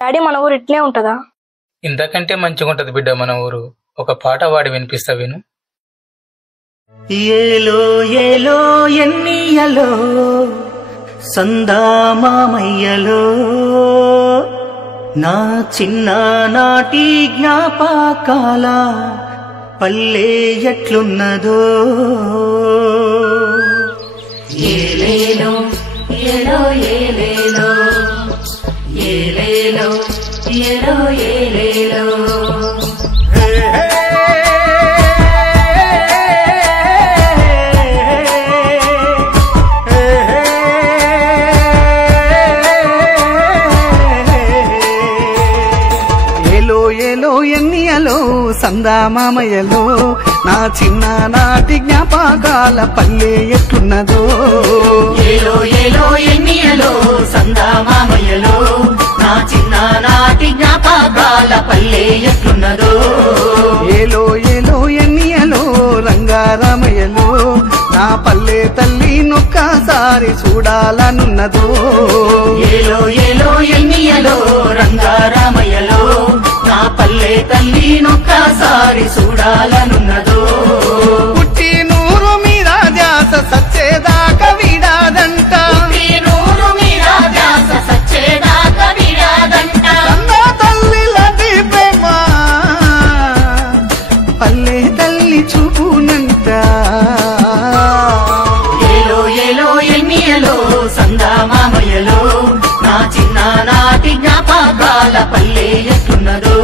Daddy మన ఊరు ఇట్లే ఉంటదా? ఇంతకంటే మంచిగా ఉంటది బిడ్డ మన ఊరు. ఒక పాట వాడి వినిపిస్తా విను. ఏలో ఏలో ఎన్నియలో సందామామయ్యలో నా చిన్ననాటి జ్ఞాపకాల పల్లె ఎట్లున్నదో. ఏలేలో ఏలో ఏలేలో ఏలేలో ఏలో ఏలేలో ఎన్నియలో సందామామయ్యలో నా చిన్ననాటి జ్ఞాపకాల పల్లె ఎట్లున్నదో. ఏలో ఏలో ఎన్నియలో సందామామయ్యలో నా చిన్ననాటి జ్ఞాపకాల పల్లె ఎట్లున్నదో. ఏలో ఏలో ఎన్నియలో రంగారామయ్యలో నా పల్లె తల్లి నొక్కసారి చూడాలనున్నదో. ఏలో ఏలో ఎన్నియలో రంగారామయ్యలో నా పల్లె తల్లి నొక్కసారి చూడాలనున్నదో. పుట్టి నూరు మీద ధ్యాస సచ్చేదాకా విడాదంట. నూరు మీద ధ్యాస సచ్చేదాకా విడాదంట. కన్నా తల్లి లాంటి ప్రేమ పల్లె తల్లి చూపునంట. ఏలో ఏలో ఎన్నియలో సందామామయ్యలో నా చిన్ననాటి జ్ఞాపకాల పల్లె ఎట్లున్నదో.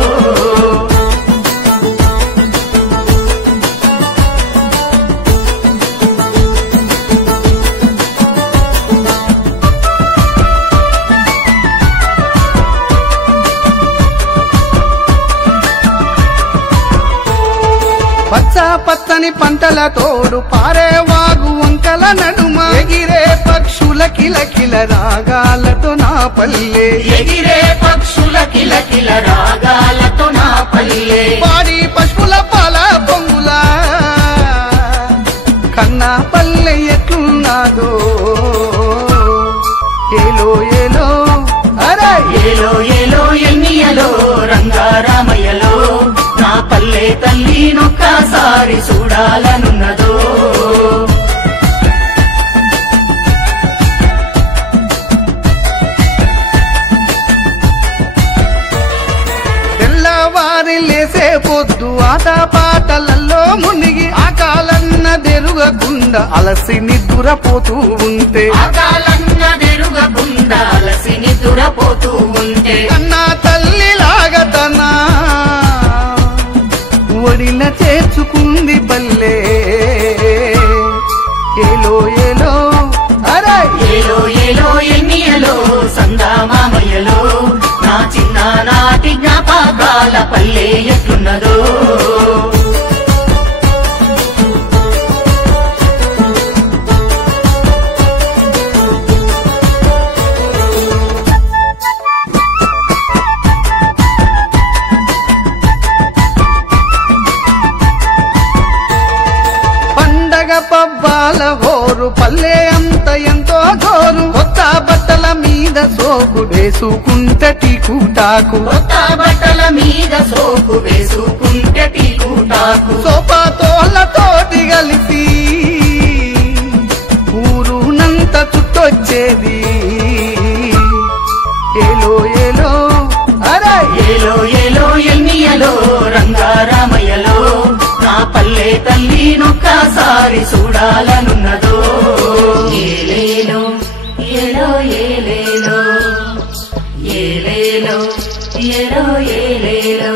పచ్చ పచ్చని పంటల తోడు పారేవాగు వంకల నడుమ ఎగిరే పక్షుల కిలకిల రాగాలతో నా పల్లె. ఎగిరే పక్షుల కిలకిల రాగాలతో నా పల్లె. పాడి పశువుల పాల పొంగుల కన్నా పల్లె ఎట్లున్నాదో. ఏలో ఏలో అరే ఏలో ఏలో ఎన్నియలో రంగారామయ్యలో నా పల్లె తల్లి నొక్కసారి చూడాలనున్నదో. తెల్లవారి లేసే పొద్దు ఆట పాటలలో మునిగి ఆకాలన్న దెరుగకుండా అలసి నిద్రపోతూ ఉంటే. ఆకాలన్నదెరుగకుండా అలసి నిద్రపోతూ ఉంటే. కన్నా తల్లిలాగా తన ఒడిన చేర్చుకుంది పల్లె. ఏలో ఏలో అరే ఏలో ఏలో ఎన్నియలో సందామామయ్యలో నా చిన్ననాటి జ్ఞాపకాల పల్లె ఎట్లున్నదో. పబ్బాల హోరు పల్లె అంత ఎంతో జోరు. కొత్త బట్టల మీద సోకు వేసుకుంటే టీకుటాకు. కొత్త బట్టల మీద సోకు వేసుకుంటే టీకుటాకు. సోపాతోళ్ళతోటి కలిసి ఊరునంత చుట్టొచ్చేది. ఏలో ఏలో అరే ఏలో ఏలో ఎన్నియలో రంగారామయ్యలో నా పల్లె తల్లి నొక్కసారి చూడాలనున్నదో. ఏలేలో ఏలో ఏలేలో ఏలేలో ఏలో ఏలేలో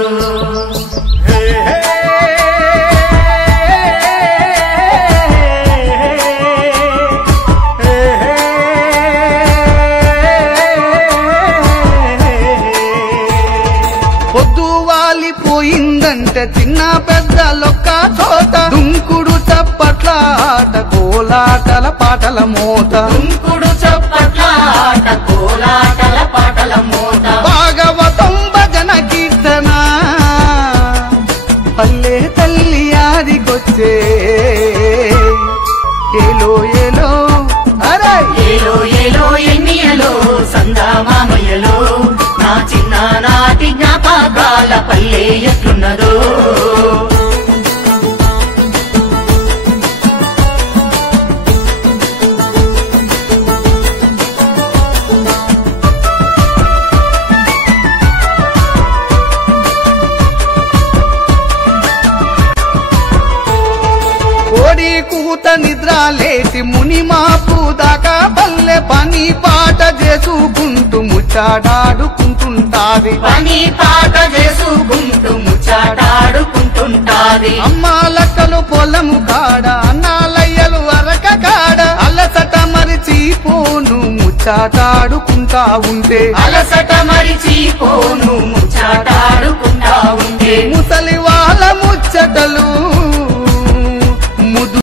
పోయిందంటే చిన్న పెద్దలొక్క చోట దుంకుడు చప్పట్ల ఆట కోలాటల పాటల మోత. దుంకుడు చప్పట్ల ఆట కోలాటల పాటల మోత. భాగవతం భజన కీర్తన పల్లె తల్లి ఆదికొచ్చే. ఏలో ఏలో అరే ఏలో ఏలో ఎన్నియలో సందామామయ్యలో నా చిన్న చిన్ననాటి జ్ఞాపకాల పల్లె ఎట్లున్నదో కోడి కూత నిద్ర లేచి ముని మాపు దాకా పల్లె పని పాట చేసుకుంటూ ముచ్చాడాడుకుంటుంటాది పని పాట చేసుకుంటూ ముచ్చాడాడుకుంటుంటాది అమ్మ లక్కలు పొలము కాడ అన్నాలయ్యలు అరక కాడ అలసట మరిచిపోను ముచ్చాటాడుకుంటా ఉంటే అలసట మరిచిపోను ముచ్చాడాడుకుంటా ఉంటే ముసలి వాళ్ళ ముచ్చటలు